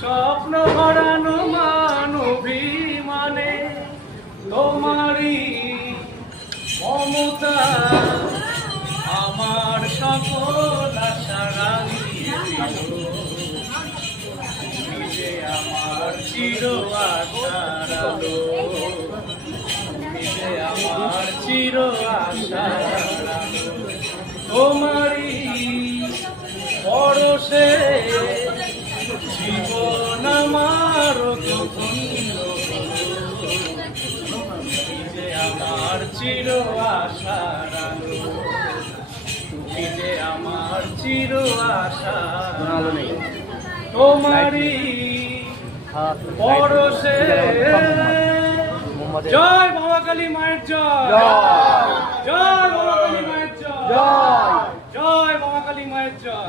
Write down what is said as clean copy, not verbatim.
স্বপ্ন হারানো মানবিমানে তোমারই মমতা আমার সকল আশা রাঙিয়ে দিল। তুমি যে আমার চির আশার আলো, তুমি যে আমার চির আশার আলো। তোমারই পরশে জীবন আমার ধন্য, তুমি যে আমার চির আশার আলো, তুমি যে আমার চির আশার আলো। তোমারই পরশে জয় বাবা কালী মায়ের জয়, জয় বাবা কালী মায়ের জয়, জয় বাবা কালী মায়ের জয়।